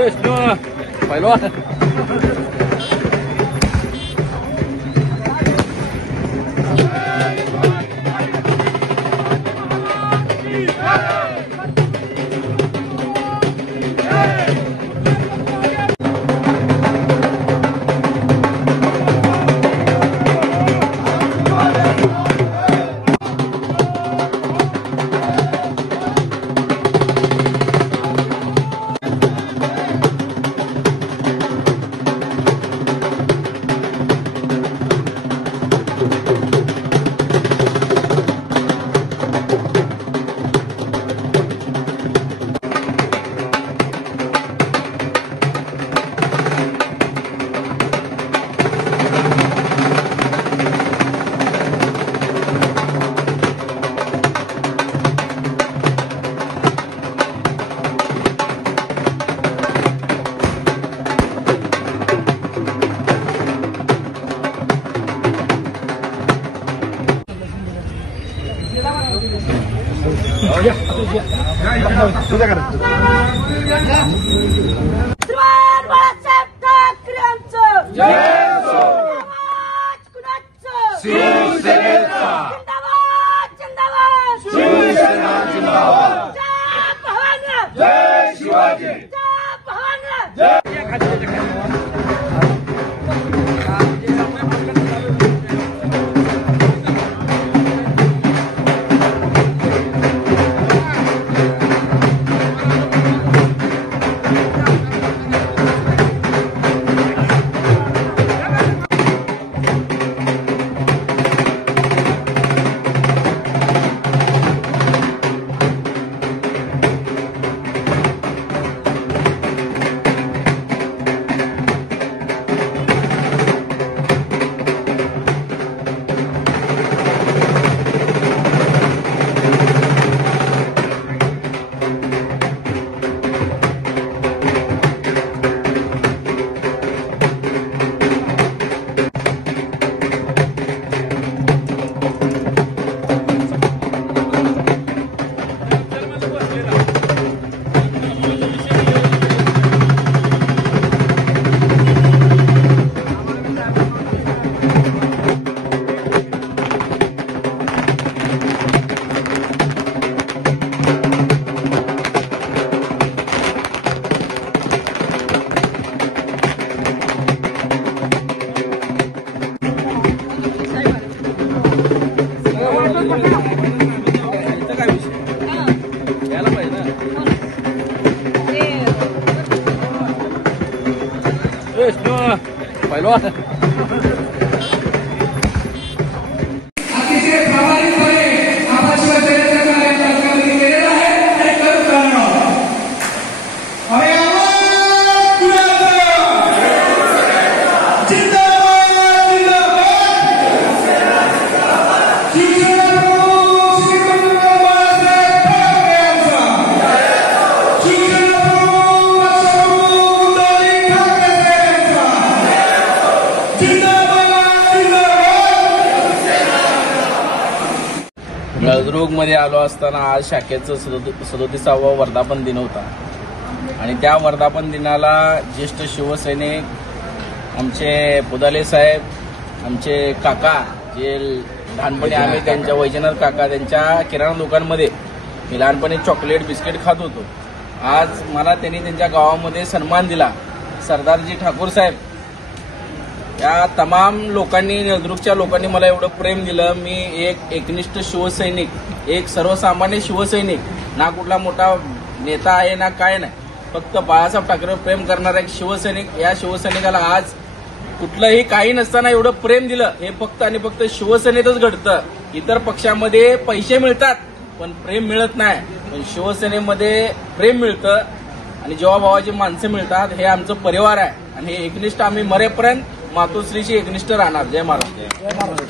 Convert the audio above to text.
पहिलवान पहिलवान नळदुर्ग मध्ये आलो असताना आज शाखेचं 37वा वर्धापन दिन होता आणि त्या वर्धापन दिनाला ज्येष्ठ शिवसैनिक आमचे पुदाले साहेब, आमचे काका जे लहानपणी आम्ही त्यांच्या वैजनाथ काका त्यांच्या किराणा दुकानमध्ये मी लहानपणी चॉकलेट बिस्किट खात होतो. आज मला त्यांनी त्यांच्या गावामध्ये सन्मान दिला. सरदारजी ठाकूर साहेब या तमाम लोकांनी, नळदुर्गच्या लोकांनी मला एवढं प्रेम दिलं. मी एक एकनिष्ठ शिवसैनिक, एक सर्वसामान्य शिवसैनिक, ना कुठला मोठा नेता आहे ना काय नाही, फक्त बाळासाहेब ठाकरेवर प्रेम करणारा एक शिवसैनिक. या शिवसैनिकाला आज कुठलंही काही नसताना एवढं प्रेम दिलं, हे फक्त आणि फक्त शिवसेनेतच घडतं. इतर पक्षामध्ये पैसे मिळतात पण प्रेम मिळत नाही, पण शिवसेनेमध्ये प्रेम मिळतं आणि जीवाभावाची माणसं मिळतात. हे आमचं परिवार आहे आणि हे एकनिष्ठ आम्ही मरेपर्यंत मातोश्रीशी एकनिष्ठ राहणार. जय महाराज.